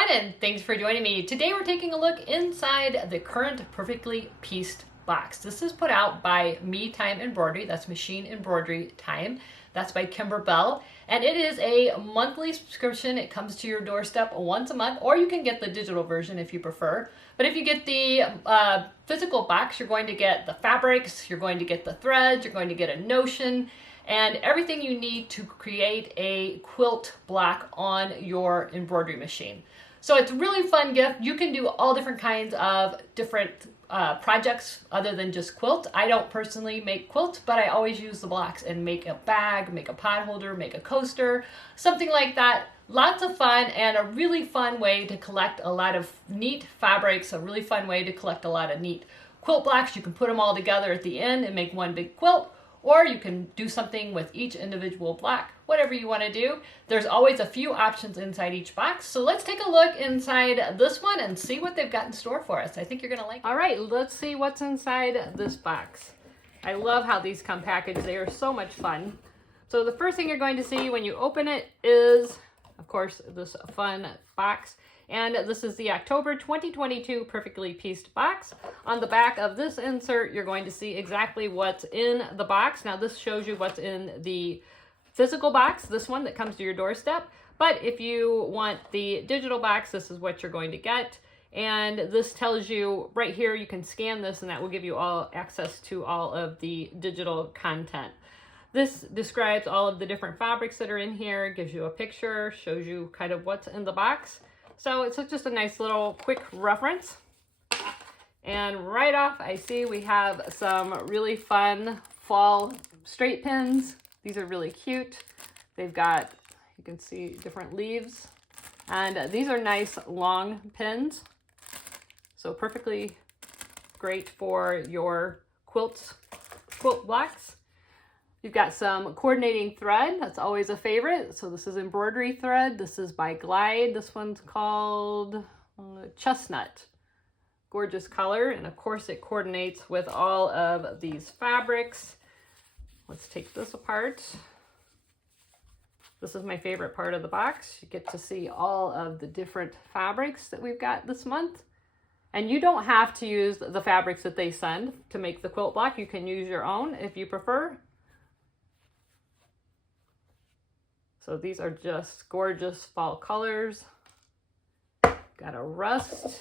everyone, and thanks for joining me. Today we're taking a look inside the current Perfectly Pieced box. This is put out by Me Time Embroidery. That's Machine Embroidery Time. That's by Kimber Bell, and it is a monthly subscription. It comes to your doorstep once a month, or you can get the digital version if you prefer. But if you get the physical box, you're going to get the fabrics, you're going to get the threads, you're going to get a notion, and everything you need to create a quilt block on your embroidery machine. So it's a really fun gift. You can do all different kinds of different projects other than just quilt. I don't personally make quilts, but I always use the blocks and make a bag, make a pot holder, make a coaster, something like that. Lots of fun and a really fun way to collect a lot of neat fabrics, a really fun way to collect a lot of neat quilt blocks. You can put them all together at the end and make one big quilt, or you can do something with each individual block, whatever you want to do. There's always a few options inside each box. So let's take a look inside this one and see what they've got in store for us. I think you're going to like it. All right, let's see what's inside this box. I love how these come packaged. They are so much fun. So the first thing you're going to see when you open it is, of course, this fun box. And this is the October 2022 Perfectly Pieced box. On the back of this insert, you're going to see exactly what's in the box. Now this shows you what's in the physical box, this one that comes to your doorstep. But if you want the digital box, this is what you're going to get. And this tells you right here, you can scan this and that will give you all access to all of the digital content. This describes all of the different fabrics that are in here, gives you a picture, shows you kind of what's in the box. So it's just a nice little quick reference. And right off, I see we have some really fun fall straight pins. These are really cute. They've got, you can see different leaves. And these are nice long pins. So perfectly great for your quilt blocks. You've got some coordinating thread. That's always a favorite. So this is embroidery thread. This is by Glide. This one's called Chestnut. Gorgeous color. And of course it coordinates with all of these fabrics. Let's take this apart. This is my favorite part of the box. You get to see all of the different fabrics that we've got this month. And you don't have to use the fabrics that they send to make the quilt block. You can use your own if you prefer. So these are just gorgeous fall colors. Got a rust.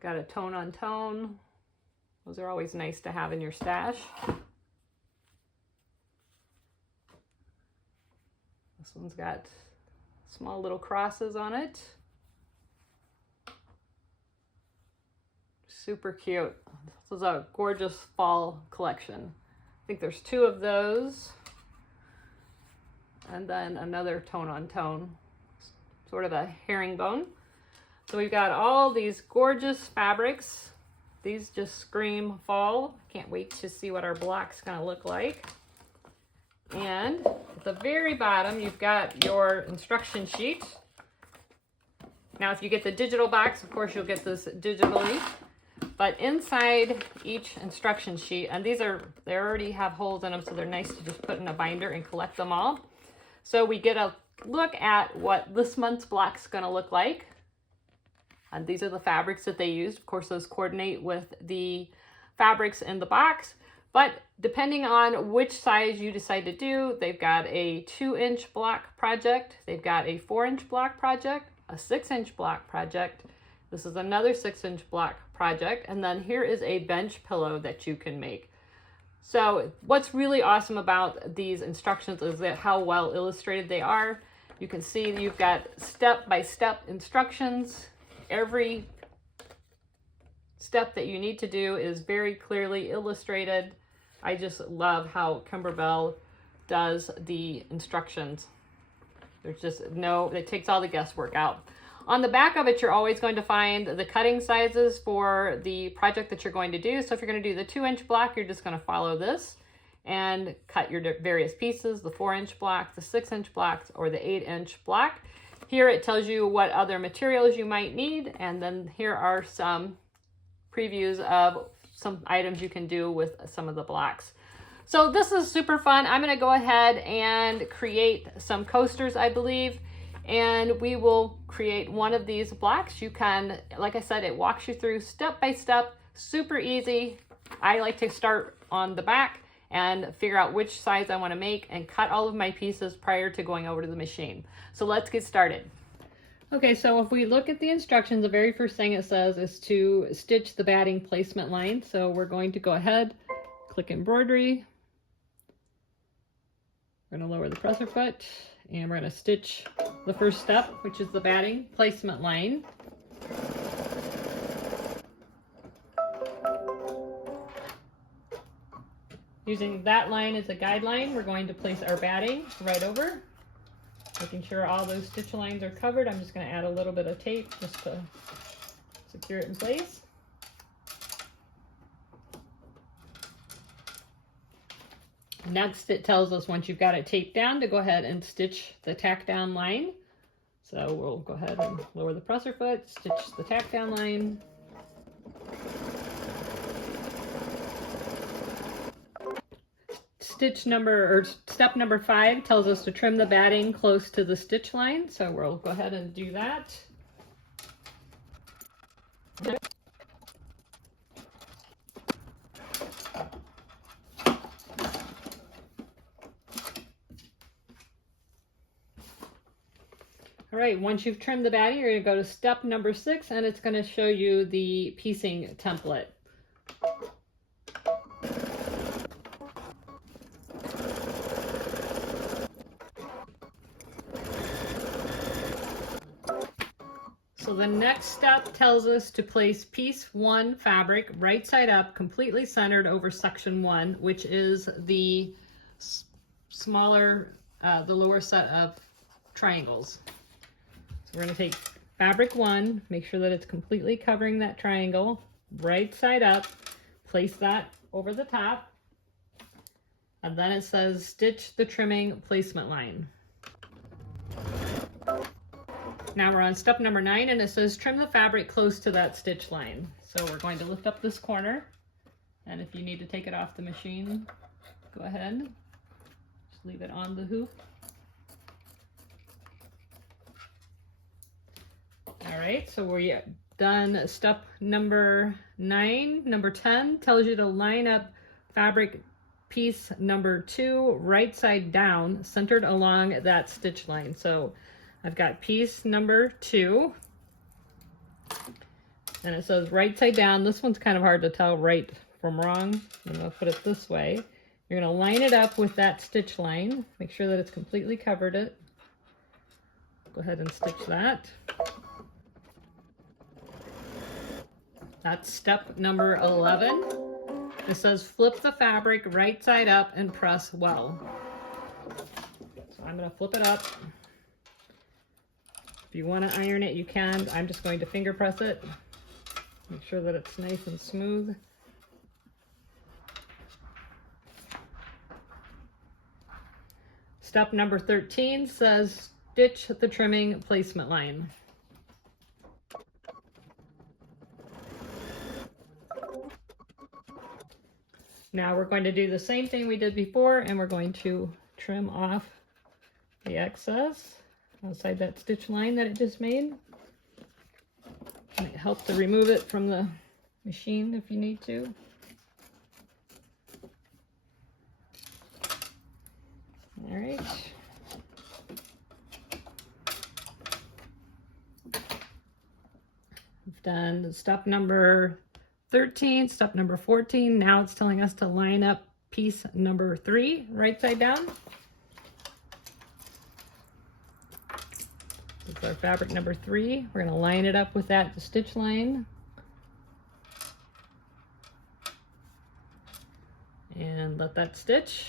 Got a tone on tone. Those are always nice to have in your stash. This one's got small little crosses on it. Super cute. This is a gorgeous fall collection. I think there's two of those. And then another tone on tone, sort of a herringbone. So we've got all these gorgeous fabrics. These just scream fall. Can't wait to see what our block's gonna look like. And at the very bottom, you've got your instruction sheet. Now, if you get the digital box, of course, you'll get this digitally. But inside each instruction sheet, and they already have holes in them, so they're nice to just put in a binder and collect them all. So we get a look at what this month's block's gonna look like. And these are the fabrics that they used. Of course, those coordinate with the fabrics in the box. But depending on which size you decide to do, they've got a 2-inch block project, they've got a 4-inch block project, a 6-inch block project. This is another 6-inch block project. And then here is a bench pillow that you can make. So what's really awesome about these instructions is that how well illustrated they are. You can see you've got step-by-step instructions. Every step that you need to do is very clearly illustrated. I just love how Kimber Bell does the instructions. There's just it takes all the guesswork out. On the back of it, you're always going to find the cutting sizes for the project that you're going to do. So if you're going to do the 2-inch block, you're just going to follow this and cut your various pieces, the 4-inch block, the 6-inch block, or the 8-inch block. Here it tells you what other materials you might need, and then here are some previews of some items you can do with some of the blocks. So this is super fun. I'm gonna go ahead and create some coasters, I believe, and we will create one of these blocks. You can, like I said, it walks you through step by step, super easy. I like to start on the back and figure out which size I wanna make and cut all of my pieces prior to going over to the machine. So let's get started. Okay, so if we look at the instructions, the very first thing it says is to stitch the batting placement line. So we're going to go ahead, click embroidery. We're going to lower the presser foot and we're going to stitch the first step, which is the batting placement line. Using that line as a guideline, we're going to place our batting right over. Making sure all those stitch lines are covered. I'm just going to add a little bit of tape just to secure it in place. Next, it tells us once you've got it taped down to go ahead and stitch the tack down line. So we'll go ahead and lower the presser foot, stitch the tack down line. Step number 5 tells us to trim the batting close to the stitch line. So we'll go ahead and do that. All right, once you've trimmed the batting, you're gonna go to step number 6 and it's gonna show you the piecing template. So the next step tells us to place piece 1 fabric right side up, completely centered over section 1, which is the smaller, the lower set of triangles. So we're going to take fabric 1, make sure that it's completely covering that triangle, right side up, place that over the top, and then it says stitch the trimming placement line. Now we're on step number 9 and it says trim the fabric close to that stitch line. So we're going to lift up this corner, and if you need to take it off the machine, go ahead. Just leave it on the hoop. All right, so we're done step number 9. Number 10 tells you to line up fabric piece number 2 right side down, centered along that stitch line. So I've got piece number 2, and it says right side down. This one's kind of hard to tell right from wrong. I'm going to put it this way. You're going to line it up with that stitch line. Make sure that it's completely covered it. Go ahead and stitch that. That's step number 11. It says flip the fabric right side up and press well. So I'm going to flip it up. If you want to iron it, you can. I'm just going to finger press it. Make sure that it's nice and smooth. Step number 13 says stitch the trimming placement line. Now we're going to do the same thing we did before, and we're going to trim off the excess outside that stitch line that it just made. It might help to remove it from the machine if you need to. All right. We've done step number 13, step number 14. Now it's telling us to line up piece number 3 right side down. This is our fabric number 3. We're going to line it up with that stitch line. And let that stitch.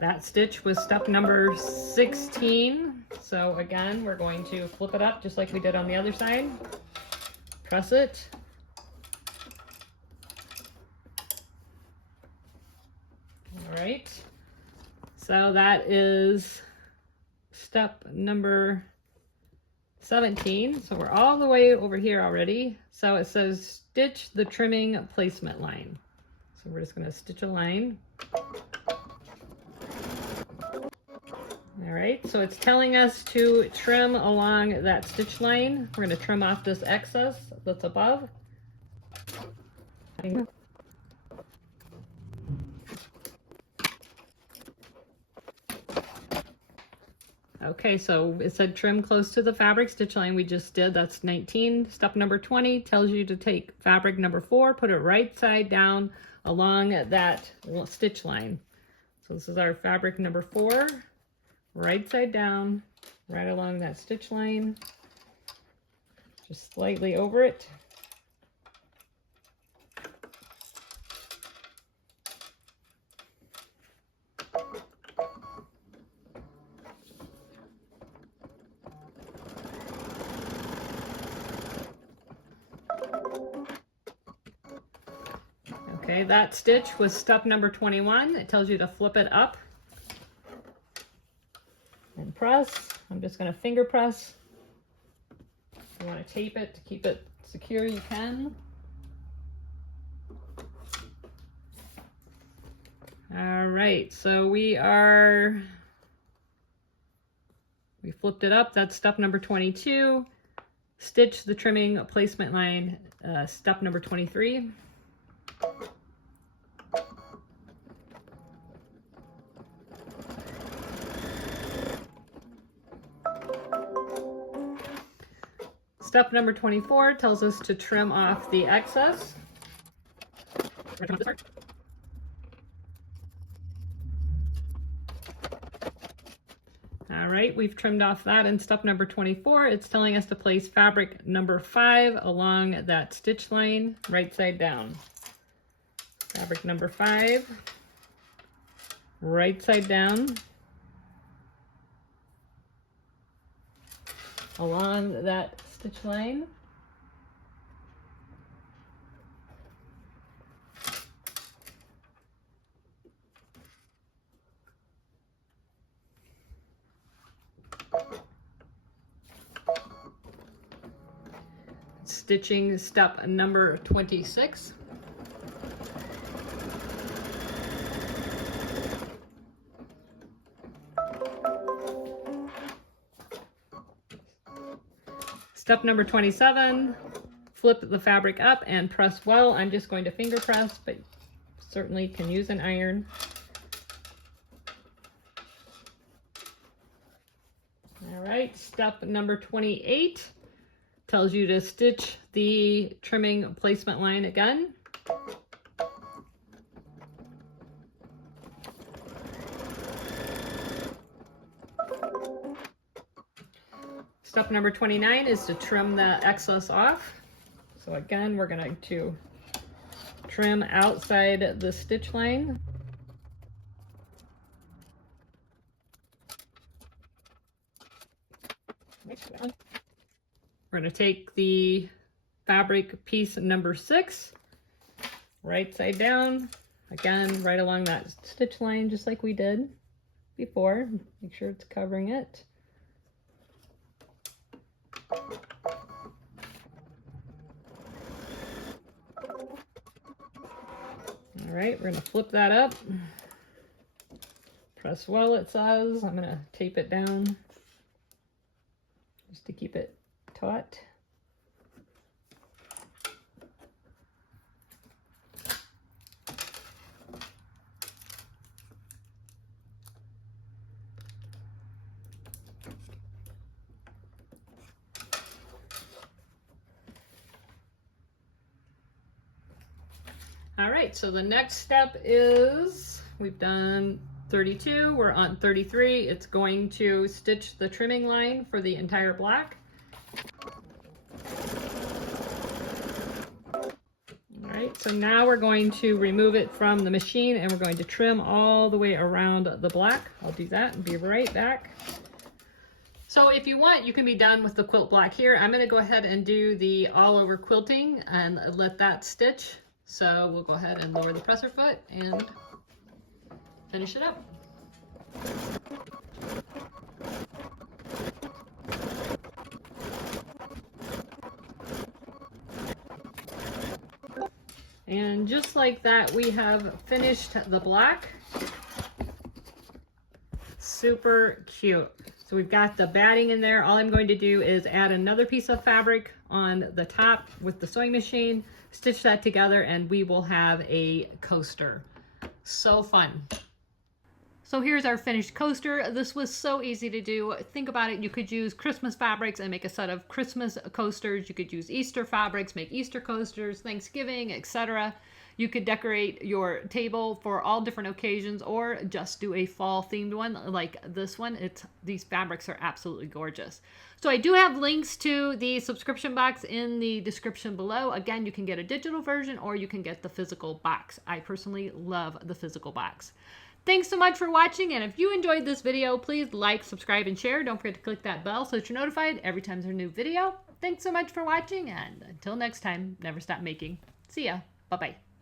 That stitch was step number 16. So again, we're going to flip it up just like we did on the other side. Press it. All right. So that is step number 17. So we're all the way over here already. So it says stitch the trimming placement line. So we're just going to stitch a line. All right, so it's telling us to trim along that stitch line. We're going to trim off this excess that's above. Okay, so it said trim close to the fabric stitch line we just did. That's 19. Step number 20 tells you to take fabric number 4, put it right side down along that stitch line. So this is our fabric number 4, right side down, right along that stitch line, just slightly over it. Okay, that stitch was step number 21. It tells you to flip it up and press. I'm just going to finger press. If you want to tape it to keep it secure, you can. All right, so we flipped it up. That's step number 22. Stitch the trimming placement line, step number 23. Step number 24 tells us to trim off the excess. All right, we've trimmed off that in step number 24. It's telling us to place fabric number 5 along that stitch line, right side down. Fabric number 5, right side down, along that stitch line. Stitching step number 26. Step number 27, flip the fabric up and press well. I'm just going to finger press, but certainly can use an iron. All right, step number 28 tells you to stitch the trimming placement line again. Step number 29 is to trim the excess off. So again, we're going to trim outside the stitch line. We're going to take the fabric piece number 6, right side down, again, right along that stitch line, just like we did before. Make sure it's covering it. All right, we're going to flip that up. Press well, it says. I'm going to tape it down just to keep it taut. All right, so the next step is, we've done 32, we're on 33. It's going to stitch the trimming line for the entire block. All right, so now we're going to remove it from the machine and we're going to trim all the way around the block. I'll do that and be right back. So if you want, you can be done with the quilt block here. I'm gonna go ahead and do the all over quilting and let that stitch. So we'll go ahead and lower the presser foot and finish it up. And just like that, we have finished the black. Super cute. So we've got the batting in there. All I'm going to do is add another piece of fabric on the top with the sewing machine, stitch that together, and we will have a coaster. So fun. So here's our finished coaster. This was so easy to do. Think about it. You could use Christmas fabrics and make a set of Christmas coasters. You could use Easter fabrics, make Easter coasters, Thanksgiving, etc. You could decorate your table for all different occasions, or just do a fall themed one like this one. These fabrics are absolutely gorgeous. So I do have links to the subscription box in the description below. Again, you can get a digital version or you can get the physical box. I personally love the physical box. Thanks so much for watching, and if you enjoyed this video, please like, subscribe, and share. Don't forget to click that bell so that you're notified every time there's a new video. Thanks so much for watching, and until next time, never stop making. See ya. Bye-bye.